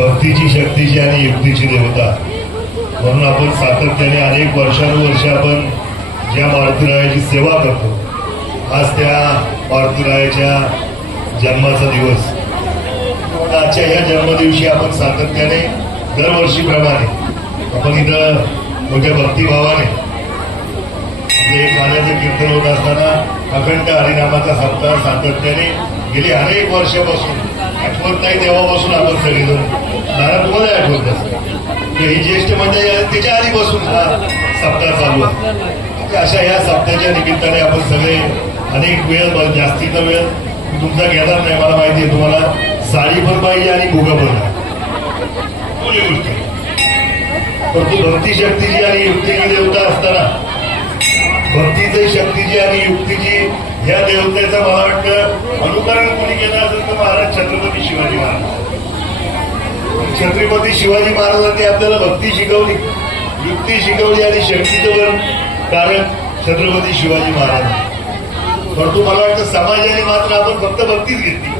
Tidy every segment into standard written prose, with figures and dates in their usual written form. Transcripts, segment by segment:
भक्तीची, शक्तीची आणि युक्तीची देवता म्हणून आपण सातत्याने अनेक वर्षानुवर्ष आपण ज्या मारुतीरायाची सेवा करतो, आज त्या मारुतीरायाच्या जन्माचा दिवस. आजच्या या जन्मदिवशी आपण सातत्याने दरवर्षीप्रमाणे आपण इथं मोठ्या भक्तिभावाने आपले गाण्याचं कीर्तन होत असताना अखंड हरिनामाचा सप्ताह सातत्याने गेली अनेक वर्षापासून, आठवत नाही तेव्हापासून आपण सगळेजण, नाना तुम्हाला आठवत असतं ही ज्येष्ठ मंडळी त्याच्या आधीपासून हा सप्ताह चालू आहे. अशा या सप्ताहाच्या निमित्ताने आपण सगळे अनेक वेळ, जास्तीचा वेळ तुमचा घेणार नाही, मला माहिती आहे. तुम्हाला साडी पण पाहिजे आणि भुगा पण दोन्ही गोष्टी. परंतु भक्ती, शक्तीची आणि युक्तीची देवता असताना भक्तीची, शक्तीची आणि युक्तीची या देवतेचं मला वाटतं अनुकरण कोणी केलं असेल तर महाराज छत्रपती शिवाजी महाराज. छत्रपती शिवाजी महाराजांनी आपल्याला भक्ती शिकवली, युक्ती शिकवली आणि शक्तीचं कारण छत्रपती शिवाजी महाराज. परंतु मला वाटतं समाजाने मात्र आपण फक्त भक्तीच घेतली.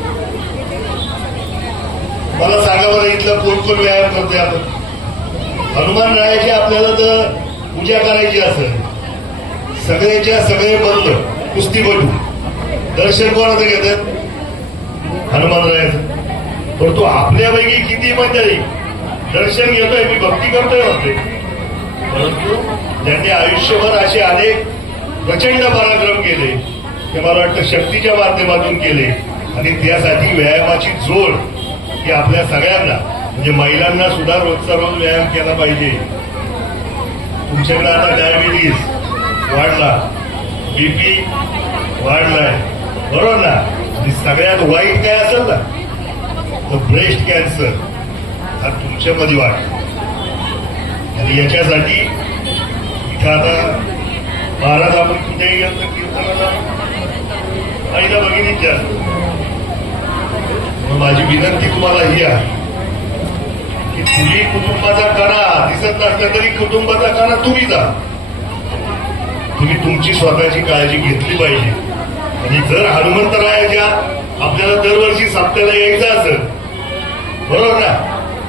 मला सांगा बरं, इथलं कोण कोण व्यायाम करतोय? आपण हनुमान रायाची आपल्याला तर पूजा करायची असेल, सगळ्याच्या सगळे बंद कुस्तीपटू दर्शन कोणाचं घेतात? हनुमान रायाचं. परंतु आपल्यापैकी किती मंडळी दर्शन घेतोय, मी भक्ती करतोय म्हणते, परंतु ज्यांनी आयुष्यभर असे अनेक प्रचंड पराक्रम केले ते मला वाटतं शक्तीच्या माध्यमातून केले. आणि त्यासाठी व्यायामाची जोड ही आपल्या सगळ्यांना, म्हणजे महिलांना सुद्धा रोजचा रोज व्यायाम केला पाहिजे. तुमच्याकडे आता डायबिटीज वाढला, बीपी वाढलाय, बरोबर ना? आणि सगळ्यात वाईट काय असेल ना, तर ब्रेस्ट कॅन्सर हा तुमच्यामध्ये वाढला. आणि याच्यासाठी इथं आता महाराज आपण कुठेही गेलं तर कीर्तनाला महिला भगिनीच जास्त. माझी विनंती तुम्हाला ही आहे की तुम्ही कुटुंबाचा कणा, दिसत नसला तरी कुटुंबाचा कणा तुम्ही जा. तुम्ही तुमची स्वतःची काळजी घेतली पाहिजे. आणि जर हनुमंतरायाच्या आपल्याला दरवर्षी सप्त्याला यायचं असेल, बरोबर ना,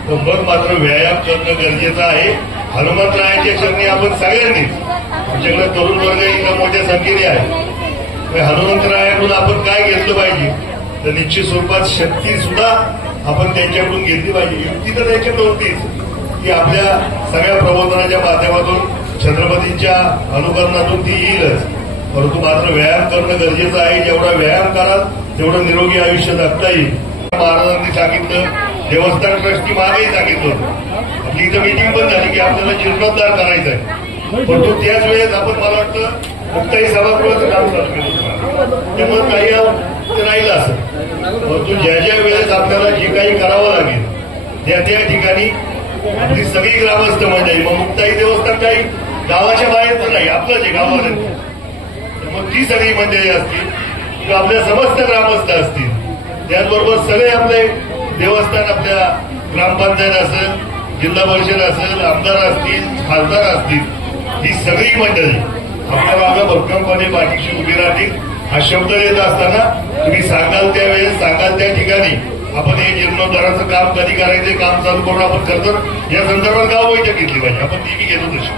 तर मग मात्र व्यायाम करणं गरजेचं आहे. हनुमंतरायाच्या चरणी आपण सगळ्यांनीच, आमच्याकडे तरुण वर्ग इतका मोठ्या संख्येने आहे, हनुमंतरायाकडून आपण काय घेतलं पाहिजे? तर निश्चित स्वरूपात शक्ती सुद्धा आपण त्यांच्याकडून घेतली पाहिजे. युक्ती तर त्याच्यात होतीच की आपल्या सगळ्या प्रबोधनाच्या माध्यमातून, छत्रपतींच्या अनुकरणातून ती येईलच. परंतु मात्र व्यायाम करणं गरजेचं आहे. जेवढा व्यायाम कराल तेवढं निरोगी आयुष्य जगता येईल. महाराजांनी सांगितलं, देवस्थान ट्रस्टी मागेही सांगितलं होतं, आपली इथं मिटिंग पण झाली की आपल्याला जीर्णोद्धार करायचा आहे. परंतु त्याच वेळेस आपण, मला वाटतं, मुक्ताई सभागृहाचं काम चालू केलं, त्यामुळे काही ते राहिलं असं. परंतु ज्या ज्या वेळेस आपल्याला जे काही करावं लागेल त्या त्या ठिकाणी आपली सगळी ग्रामस्थ मंडळी, मग मुक्ताई देवस्थान काही गावाच्या बाहेर तर नाही, आपलं जे गावाला, मग ती सगळी मंडळी असतील किंवा आपल्या समस्त ग्रामस्थ असतील, त्याचबरोबर सगळे आपले देवस्थान, आपल्या ग्रामपंचायत असेल, जिल्हा परिषद असेल, आमदार असतील, खासदार असतील, ही सगळी मंडळी आपल्या मागं भक्कमपणे पाठीशी उभी राहतील. हा शब्द देत असताना तुम्ही सांगाल त्यावेळेस, सांगाल त्या ठिकाणी आपण हे जीर्णोद्धाराचं काम कधी करायचं काम चालू करून आपण खरंतर या संदर्भात गाव बैठक घेतली पाहिजे. आपण नेहमी घेतो तशी.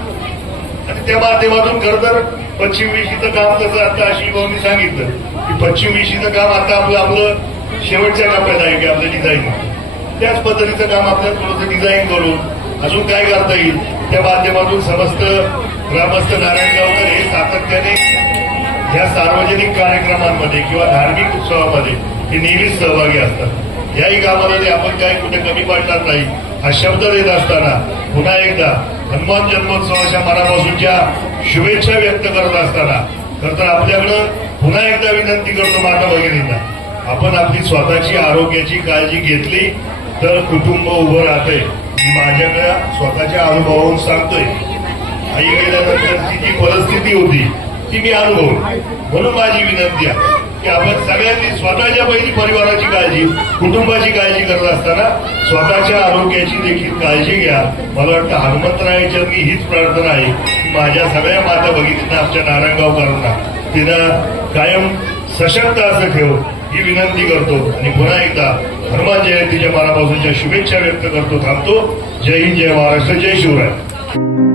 आणि त्या माध्यमातून खरंतर पश्चिम विशीचं काम, तसं आता आशिष भाऊंनी सांगितलं की पश्चिम विशीचं काम आता आपलं शेवटच्या टप्प्यात आहे की आपलं डिझाईन, त्याच पद्धतीचं काम आपल्याला थोडंसं डिझाईन करून अजून काय करता येईल त्या माध्यमातून समस्त ग्रामस्थ नारायणगावकर हे सातत्याने या सार्वजनिक कार्यक्रमांमध्ये किंवा धार्मिक उत्सवामध्ये हे नेहमीच सहभागी असतात. याही कामामध्ये आपण काही कुठे कमी पडणार नाही हा शब्द देत असताना पुन्हा एकदा हनुमान जन्मोत्सवाच्या मनापासूनच्या शुभेच्छा व्यक्त करत असताना खरंतर आपल्याकडं पुन्हा एकदा विनंती करतो माता भगिनींना, आपण आपली स्वतःची आरोग्याची काळजी घेतली तर कुटुंब उभं राहतंय. माझ्याकडे स्वतःच्या अनुभवावरून सांगतोय, आई गेल्यानंतरची जी परिस्थिती होती ती मी अनुभव, म्हणून माझी विनंती आहे की आपण सगळ्यांनी स्वतःच्या पहिली परिवाराची काळजी, कुटुंबाची काळजी करत असताना स्वतःच्या आरोग्याची देखील काळजी घ्या. मला वाटतं हनुमंतरायाच्या मी हीच प्रार्थना आहे की माझ्या सगळ्या माता भगिनींना, आमच्या नारायणगावकरांना तिनं कायम सशक्त असं ठेव ही विनंती करतो आणि पुन्हा एकदा हनुमान जयंतीच्या मनापासूनच्या शुभेच्छा व्यक्त करतो. थांबतो. जय हिंद, जय महाराष्ट्र, जय शिवराय.